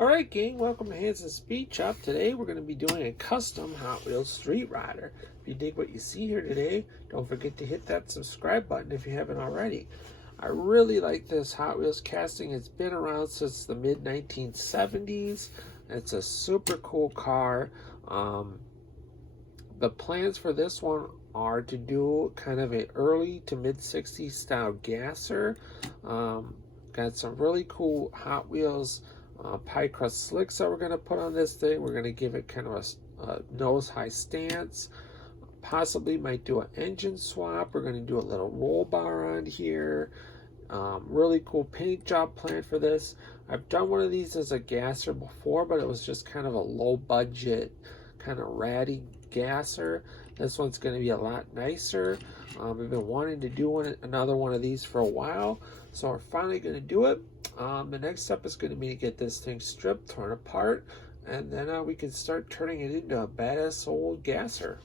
Alright gang, welcome to Hansens Speed Shop. Today we're going to be doing a custom Hot Wheels Street Rider. If you dig what you see here today, don't forget to hit that subscribe button if you haven't already. I really like this Hot Wheels casting. It's been around since the mid-1970s. It's a super cool car. The plans for this one are to do kind of an early to mid-60s style gasser. Got some really cool Hot Wheels pie crust slicks that we're going to put on this thing. We're going to give it kind of a nose high stance. Possibly might do an engine swap. We're going to do a little roll bar on here. Really cool paint job plan for this. I've done one of these as a gasser before, but it was just kind of a low budget, kind of ratty gasser. This one's going to be a lot nicer. We've been wanting to do another one of these for a while, so we're finally going to do it. The next step is going to be to get this thing stripped, torn apart, and then we can start turning it into a badass old gasser.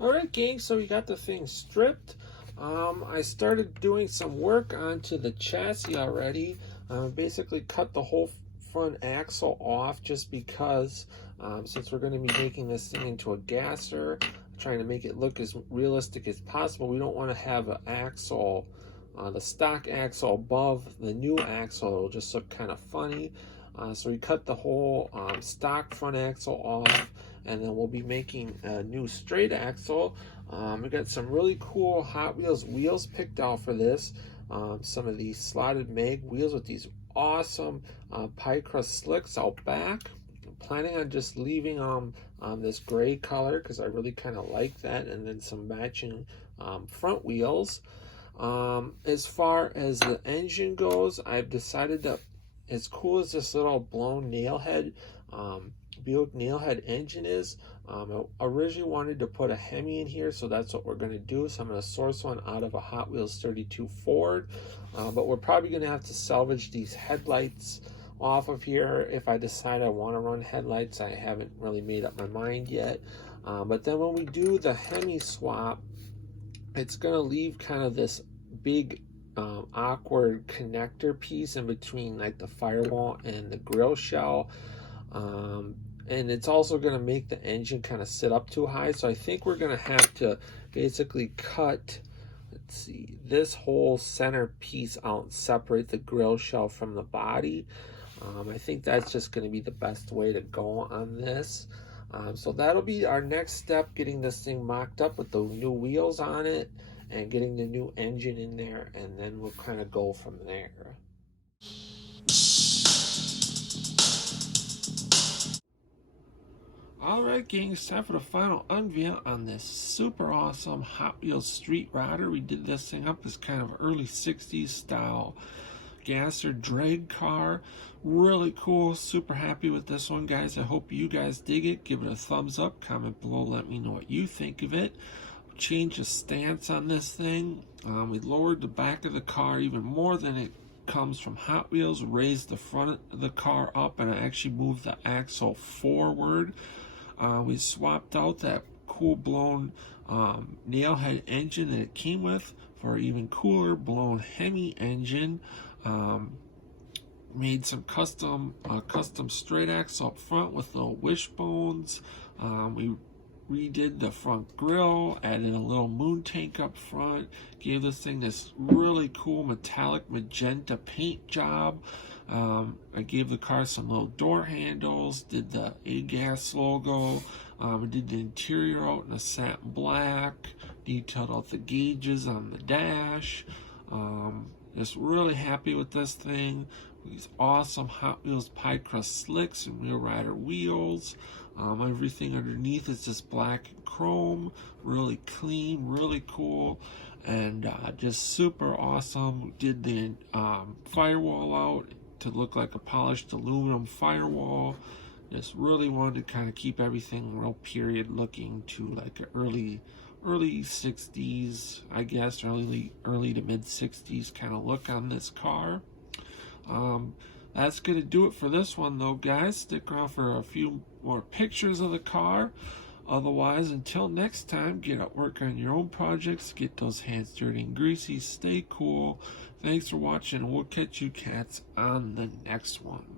Alright gang, so we got the thing stripped. I started doing some work onto the chassis already. Basically cut the whole front axle off just because since we're going to be making this thing into a gasser, trying to make it look as realistic as possible, we don't want to have an axle, the stock axle above the new axle. It'll just look kind of funny. So we cut the whole stock front axle off, and then we'll be making a new straight axle. We got some really cool Hot Wheels wheels picked out for this. Some of these slotted mag wheels with these awesome pie crust slicks out back. I'm planning on just leaving this gray color because I really kind of like that, and then some matching front wheels. As far as the engine goes, I've decided that as cool as this little blown nailhead Buick nailhead engine is, I originally wanted to put a Hemi in here, so that's what we're going to do. So I'm going to source one out of a Hot Wheels 32 Ford, but we're probably going to have to salvage these headlights off of here if I decide I want to run headlights. I haven't really made up my mind yet, but then when we do the Hemi swap, it's going to leave kind of this big awkward connector piece in between like the firewall and the grill shell, and it's also going to make the engine kind of sit up too high. So I think we're going to have to basically cut, let's see, this whole center piece out and separate the grill shell from the body. I think that's just going to be the best way to go on this. So that'll be our next step, getting this thing mocked up with the new wheels on it and getting the new engine in there, and then we'll kind of go from there. Alright gang, it's time for the final unveil on this super awesome Hot Wheels Street Rider. We did this thing up as kind of early 60s style gasser drag car. Really cool, super happy with this one, guys. I hope you guys dig it. Give it a thumbs up, comment below, let me know what you think of it. Change the stance on this thing. We lowered the back of the car even more than it comes from Hot Wheels, raised the front of the car up, and I actually moved the axle forward. We swapped out that cool blown nailhead engine that it came with for an even cooler blown Hemi engine. Made some custom straight axle up front with little wishbones. We redid the front grille, added a little moon tank up front, gave this thing this really cool metallic magenta paint job. I gave the car some little door handles, did the A-Gas logo, I did the interior out in a satin black, detailed out the gauges on the dash. Just really happy with this thing. These awesome Hot Wheels pie crust slicks and Wheel Rider wheels. Everything underneath is just black and chrome, really clean, really cool, and just super awesome. Did the firewall out to look like a polished aluminum firewall. Just really wanted to kind of keep everything real period looking to like an early 60s, I guess, early to mid 60s kind of look on this car. That's going to do it for this one though, guys. Stick around for a few more pictures of the car. Otherwise, until next time, get at work on your own projects, get those hands dirty and greasy, stay cool. Thanks for watching, and we'll catch you cats on the next one.